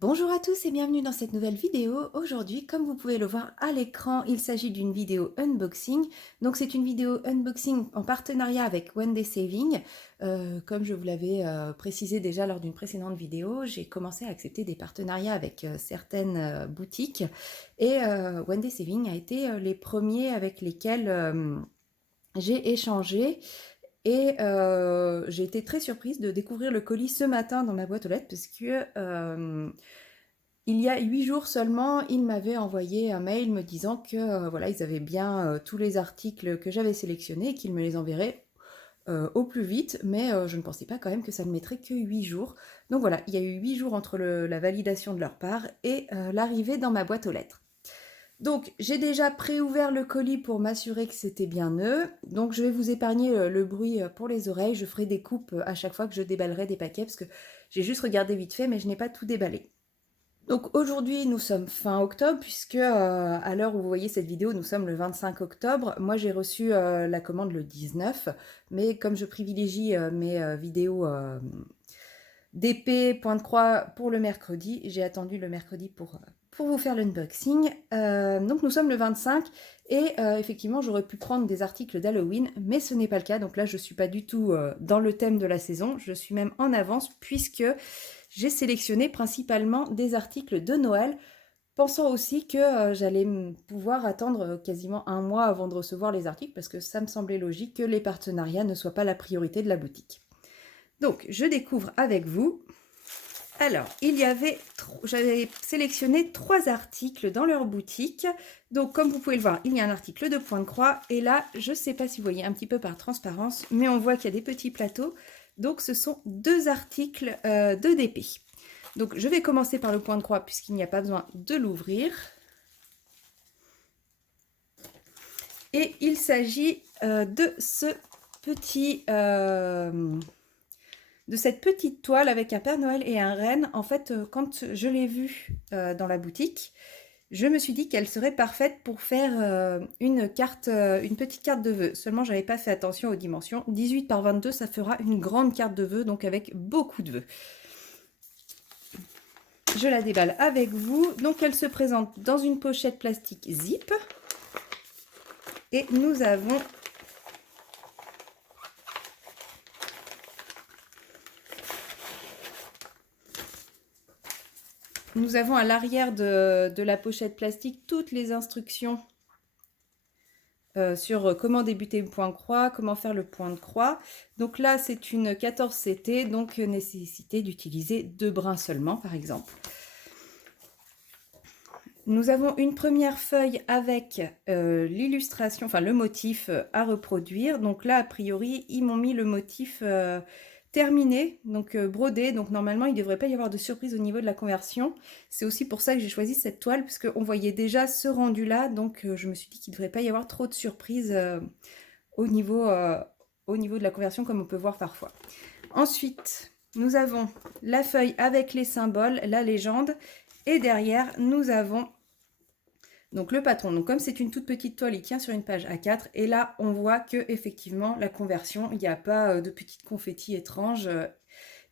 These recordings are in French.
Bonjour à tous et bienvenue dans cette nouvelle vidéo. Aujourd'hui, comme vous pouvez le voir à l'écran, il s'agit d'une vidéo unboxing. Donc c'est une vidéo unboxing en partenariat avec One Day Saving. Comme je vous l'avais précisé déjà lors d'une précédente vidéo, j'ai commencé à accepter des partenariats avec certaines boutiques et One Day Saving a été les premiers avec lesquels j'ai échangé. Et j'ai été très surprise de découvrir le colis ce matin dans ma boîte aux lettres parce que il y a 8 jours seulement, ils m'avaient envoyé un mail me disant que voilà, ils avaient bien tous les articles que j'avais sélectionnés et qu'ils me les enverraient au plus vite, mais je ne pensais pas quand même que ça ne mettrait que 8 jours. Donc voilà, il y a eu 8 jours entre la validation de leur part et l'arrivée dans ma boîte aux lettres. Donc j'ai déjà pré-ouvert le colis pour m'assurer que c'était bien eux. Donc je vais vous épargner le bruit pour les oreilles. Je ferai des coupes à chaque fois que je déballerai des paquets parce que j'ai juste regardé vite fait mais je n'ai pas tout déballé. Donc aujourd'hui, nous sommes fin octobre, puisque à l'heure où vous voyez cette vidéo, nous sommes le 25 octobre. Moi, j'ai reçu la commande le 19, mais comme je privilégie mes vidéos d'épée, point de croix pour le mercredi, j'ai attendu le mercredi pour vous faire l'unboxing. Donc nous sommes le 25 et effectivement, j'aurais pu prendre des articles d'Halloween, mais ce n'est pas le cas. Donc là, je ne suis pas du tout dans le thème de la saison. Je suis même en avance puisque j'ai sélectionné principalement des articles de Noël, pensant aussi que j'allais pouvoir attendre quasiment un mois avant de recevoir les articles, parce que ça me semblait logique que les partenariats ne soient pas la priorité de la boutique. Donc, je découvre avec vous. Alors, j'avais sélectionné 3 articles dans leur boutique. Donc, comme vous pouvez le voir, il y a un article de point de croix. Et là, je ne sais pas si vous voyez un petit peu par transparence, mais on voit qu'il y a des petits plateaux. Donc, ce sont 2 articles de DP. Donc, je vais commencer par le point de croix puisqu'il n'y a pas besoin de l'ouvrir. Et il s'agit de cette petite toile avec un Père Noël et un renne. En fait, quand je l'ai vue dans la boutique, je me suis dit qu'elle serait parfaite pour faire une petite carte de vœux. Seulement, je n'avais pas fait attention aux dimensions. 18 par 22, ça fera une grande carte de vœux, donc avec beaucoup de vœux. Je la déballe avec vous. Donc, elle se présente dans une pochette plastique zip. Et nous avons à l'arrière de la pochette plastique toutes les instructions sur comment débuter le point croix, comment faire le point de croix. Donc là, c'est une 14 CT, donc nécessité d'utiliser 2 brins seulement, par exemple. Nous avons une première feuille avec l'illustration, enfin le motif à reproduire. Donc là, a priori, ils m'ont mis le motif terminé, donc brodé. Donc normalement, il ne devrait pas y avoir de surprise au niveau de la conversion. C'est aussi pour ça que j'ai choisi cette toile, parce qu'on voyait déjà ce rendu-là. Donc je me suis dit qu'il ne devrait pas y avoir trop de surprises au niveau de la conversion, comme on peut voir parfois. Ensuite, nous avons la feuille avec les symboles, la légende. Et derrière, nous avons donc le patron. Donc comme c'est une toute petite toile, il tient sur une page A4. Et là, on voit que effectivement la conversion, il n'y a pas de petites confettis étranges,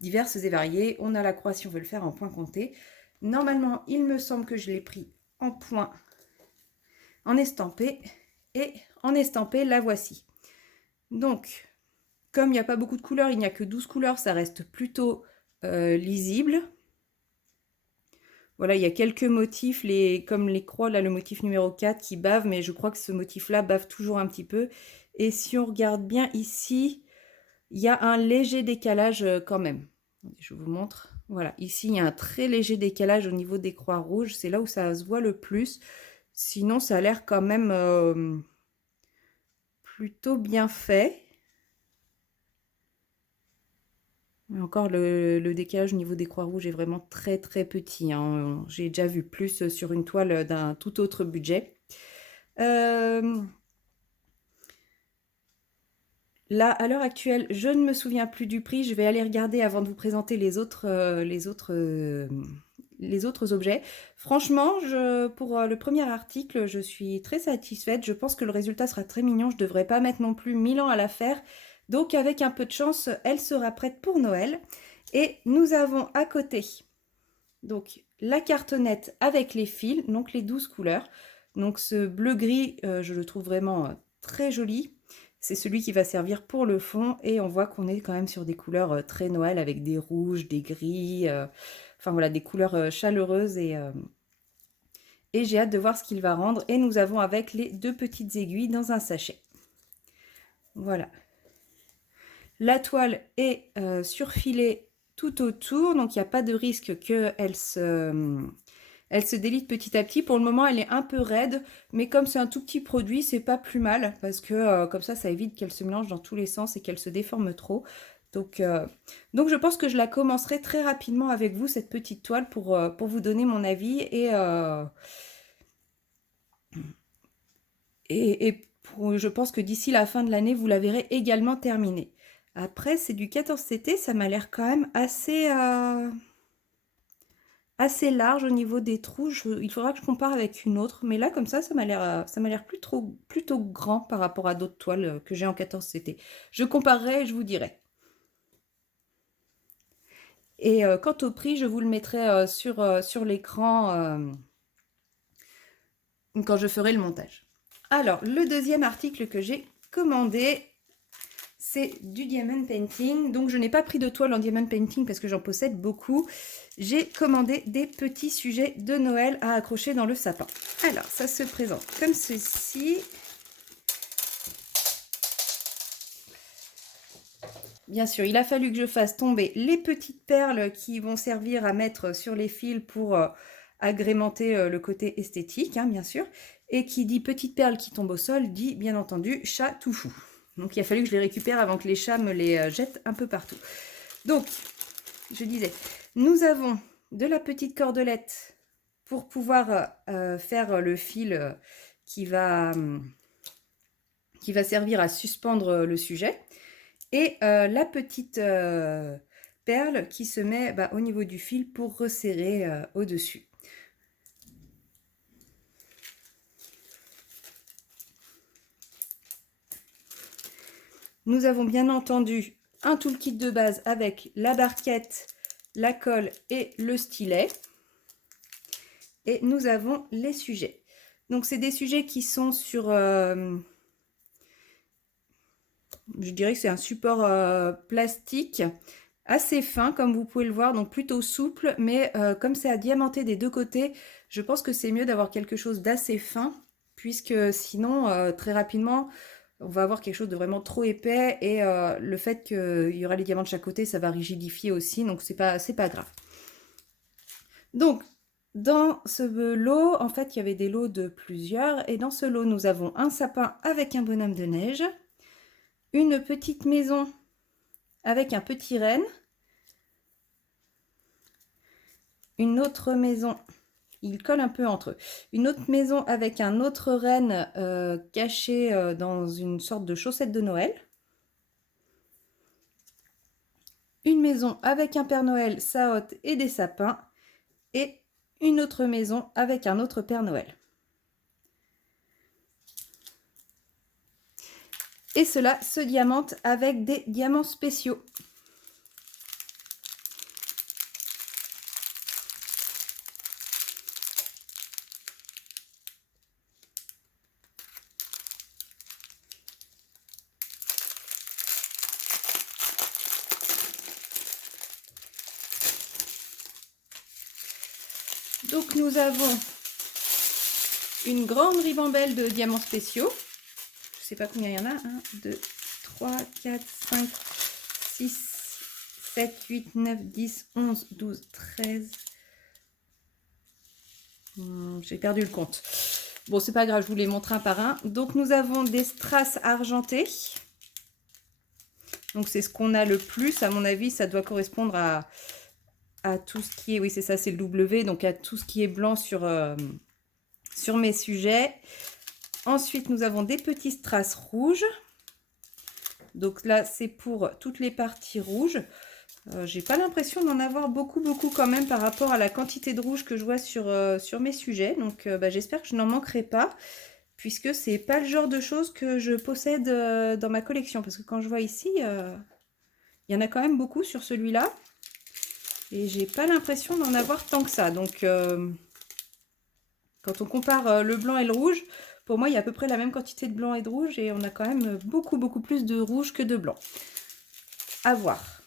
diverses et variées. On a la croix si on veut le faire en point compté. Normalement, il me semble que je l'ai pris en point, en estampé. Et en estampé, la voici. Donc, comme il n'y a pas beaucoup de couleurs, il n'y a que 12 couleurs, ça reste plutôt lisible. Voilà, il y a quelques motifs, comme les croix, là, le motif numéro 4 qui bave, mais je crois que ce motif-là bave toujours un petit peu. Et si on regarde bien ici, il y a un léger décalage quand même. Je vous montre. Voilà, ici, il y a un très léger décalage au niveau des croix rouges. C'est là où ça se voit le plus. Sinon, ça a l'air quand même plutôt bien fait. Mais encore, le décalage au niveau des croix rouges est vraiment très très petit, hein. J'ai déjà vu plus sur une toile d'un tout autre budget. Là, à l'heure actuelle, je ne me souviens plus du prix. Je vais aller regarder avant de vous présenter les autres objets. Franchement, pour le premier article, je suis très satisfaite. Je pense que le résultat sera très mignon. Je ne devrais pas mettre non plus 1000 ans à la faire. Donc, avec un peu de chance, elle sera prête pour Noël. Et nous avons à côté donc la cartonnette avec les fils, donc les 12 couleurs. Donc ce bleu-gris, je le trouve vraiment très joli. C'est celui qui va servir pour le fond et on voit qu'on est quand même sur des couleurs très Noël avec des rouges, des gris, enfin voilà, des couleurs chaleureuses et j'ai hâte de voir ce qu'il va rendre. Et nous avons avec les 2 petites aiguilles dans un sachet. Voilà. La toile est surfilée tout autour, donc il n'y a pas de risque qu'elle se délite petit à petit. Pour le moment, elle est un peu raide, mais comme c'est un tout petit produit, c'est pas plus mal, parce que comme ça évite qu'elle se mélange dans tous les sens et qu'elle se déforme trop. Donc je pense que je la commencerai très rapidement avec vous, cette petite toile, pour vous donner mon avis je pense que d'ici la fin de l'année, vous la verrez également terminée. Après, c'est du 14CT, ça m'a l'air quand même assez large au niveau des trous. Il faudra que je compare avec une autre, mais là, comme ça m'a l'air plutôt grand par rapport à d'autres toiles que j'ai en 14CT. Je comparerai et je vous dirai. Et quant au prix, je vous le mettrai sur l'écran quand je ferai le montage. Alors, le deuxième article que j'ai commandé, c'est du diamond painting. Donc, je n'ai pas pris de toile en diamond painting parce que j'en possède beaucoup. J'ai commandé des petits sujets de Noël à accrocher dans le sapin. Alors, ça se présente comme ceci. Bien sûr, il a fallu que je fasse tomber les petites perles qui vont servir à mettre sur les fils pour agrémenter le côté esthétique, hein, bien sûr. Et qui dit petite perle qui tombe au sol, dit bien entendu chat tout fou. Donc il a fallu que je les récupère avant que les chats me les jettent un peu partout. Donc, je disais, nous avons de la petite cordelette pour pouvoir faire le fil qui va servir à suspendre le sujet. Et la petite perle qui se met au niveau du fil pour resserrer au-dessus. Nous avons bien entendu un toolkit de base avec la barquette, la colle et le stylet. Et nous avons les sujets. Donc c'est des sujets qui sont sur... je dirais que c'est un support plastique assez fin comme vous pouvez le voir, donc plutôt souple, mais comme c'est à diamanter des deux côtés, je pense que c'est mieux d'avoir quelque chose d'assez fin, puisque sinon très rapidement on va avoir quelque chose de vraiment trop épais et le fait qu'il y aura les diamants de chaque côté, ça va rigidifier aussi, donc c'est pas grave. Donc dans ce lot, en fait il y avait des lots de plusieurs, et dans ce lot nous avons un sapin avec un bonhomme de neige, une petite maison avec un petit renne, une autre maison, ils collent un peu entre eux, une autre maison avec un autre renne caché dans une sorte de chaussette de Noël, une maison avec un Père Noël, sa hotte et des sapins, et une autre maison avec un autre Père Noël. Et cela se diamante avec des diamants spéciaux. Donc nous avons une grande ribambelle de diamants spéciaux. Je ne sais pas combien il y en a. 1, 2, 3, 4, 5, 6, 7, 8, 9, 10, 11, 12, 13. J'ai perdu le compte. Bon, c'est pas grave, je vous les montre un par un. Donc nous avons des strass argentés. Donc c'est ce qu'on a le plus. À mon avis, ça doit correspondre à tout ce qui est... Oui, c'est ça, c'est le W. Donc à tout ce qui est blanc sur mes sujets. Ensuite, nous avons des petits strass rouges. Donc là, c'est pour toutes les parties rouges. J'ai pas l'impression d'en avoir beaucoup quand même par rapport à la quantité de rouge que je vois sur mes sujets. Donc j'espère que je n'en manquerai pas, puisque c'est pas le genre de choses que je possède dans ma collection. Parce que quand je vois ici, il y en a quand même beaucoup sur celui-là. Et j'ai pas l'impression d'en avoir tant que ça. Donc, quand on compare le blanc et le rouge, pour moi, il y a à peu près la même quantité de blanc et de rouge. Et on a quand même beaucoup plus de rouge que de blanc. À voir.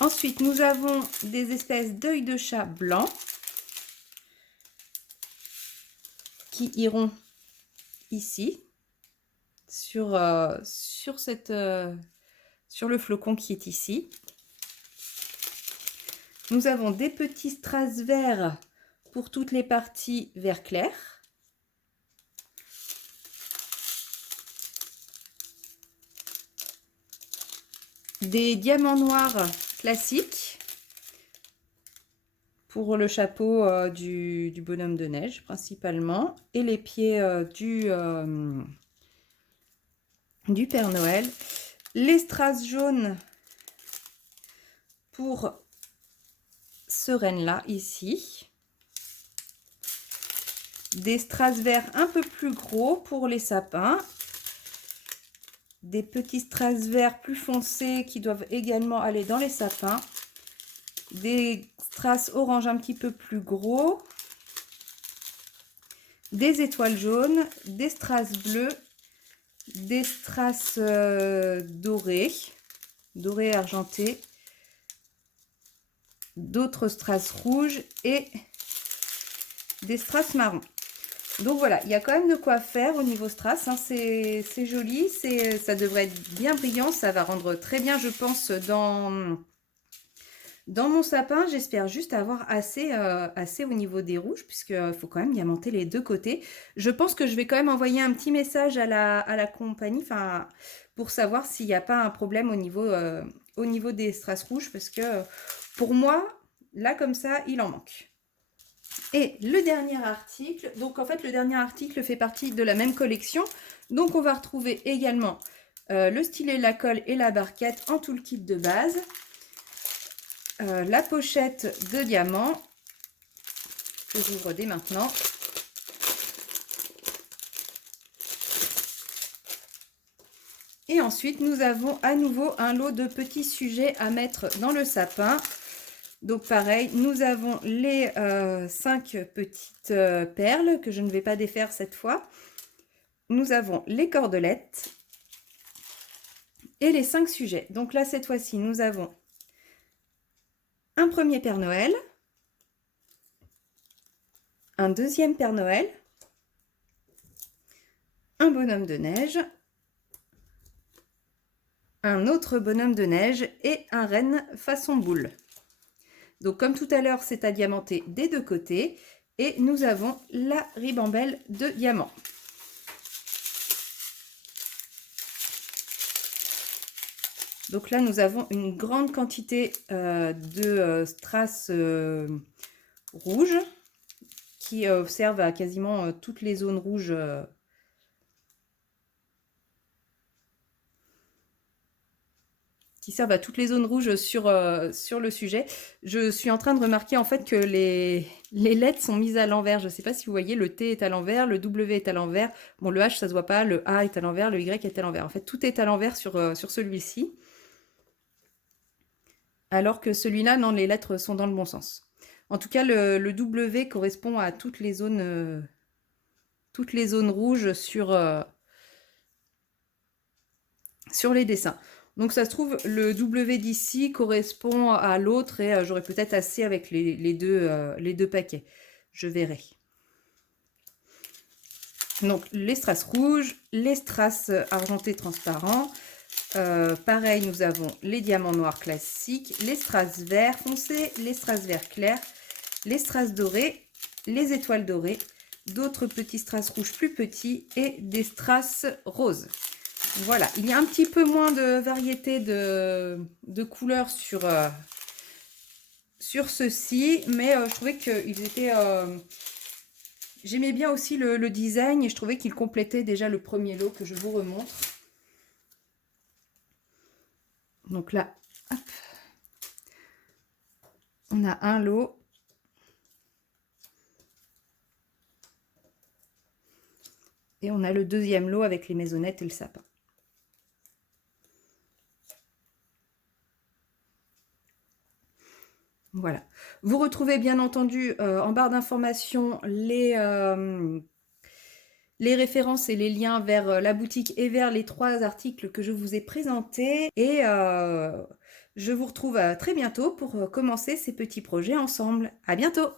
Ensuite, nous avons des espèces d'œils de chat blancs qui iront ici sur le flocon qui est ici. Nous avons des petits strass verts pour toutes les parties vert clair. Des diamants noirs classiques pour le chapeau du bonhomme de neige principalement et les pieds du Père Noël. Les strass jaunes pour ce renne là ici. Des strass verts un peu plus gros pour les sapins. Des petits strass verts plus foncés qui doivent également aller dans les sapins. Des strass orange un petit peu plus gros. Des étoiles jaunes. Des strass bleus. Des strass dorés. Dorés argentés. D'autres strass rouges et des strass marrons. Donc voilà, il y a quand même de quoi faire au niveau strass, hein. C'est joli, ça devrait être bien brillant, ça va rendre très bien, je pense, dans mon sapin. J'espère juste avoir assez au niveau des rouges, puisqu'il faut quand même diamanter les deux côtés. Je pense que je vais quand même envoyer un petit message à la compagnie, pour savoir s'il n'y a pas un problème au niveau des strass rouges, parce que pour moi, là comme ça, il en manque. Et le dernier article, donc en fait le dernier article fait partie de la même collection. Donc on va retrouver également le stylet, la colle et la barquette en tout le kit de base. La pochette de diamant que j'ouvre dès maintenant. Et ensuite nous avons à nouveau un lot de petits sujets à mettre dans le sapin. Donc pareil, nous avons les 5 petites perles que je ne vais pas défaire cette fois. Nous avons les cordelettes et les 5 sujets. Donc là, cette fois-ci, nous avons un premier Père Noël, un deuxième Père Noël, un bonhomme de neige, un autre bonhomme de neige et un renne façon boule. Donc comme tout à l'heure, c'est à diamanter des deux côtés. Et nous avons la ribambelle de diamants. Donc là, nous avons une grande quantité de strass rouges qui servent à quasiment toutes les zones rouges. Qui servent à toutes les zones rouges sur le sujet. Je suis en train de remarquer en fait que les lettres sont mises à l'envers. Je ne sais pas si vous voyez, le T est à l'envers, le W est à l'envers. Bon, le H, ça se voit pas, le A est à l'envers, le Y est à l'envers. En fait, tout est à l'envers sur celui-ci. Alors que celui-là, non, les lettres sont dans le bon sens. En tout cas, le W correspond à toutes les zones rouges sur les dessins. Donc ça se trouve, le W d'ici correspond à l'autre et j'aurai peut-être assez avec les deux paquets. Je verrai. Donc les strass rouges, les strass argentés transparents. Pareil, nous avons les diamants noirs classiques, les strass verts foncés, les strass verts clairs, les strass dorés, les étoiles dorées, d'autres petits strass rouges plus petits et des strass roses. Voilà, il y a un petit peu moins de variété de couleurs sur ceux-ci, mais je trouvais qu'ils étaient... J'aimais bien aussi le design et je trouvais qu'il complétait déjà le premier lot que je vous remontre. Donc là, hop, on a un lot. Et on a le deuxième lot avec les maisonnettes et le sapin. Voilà. Vous retrouvez bien entendu, en barre d'informations les références et les liens vers, la boutique et vers les 3 articles que je vous ai présentés et je vous retrouve, très bientôt pour, commencer ces petits projets ensemble. À bientôt!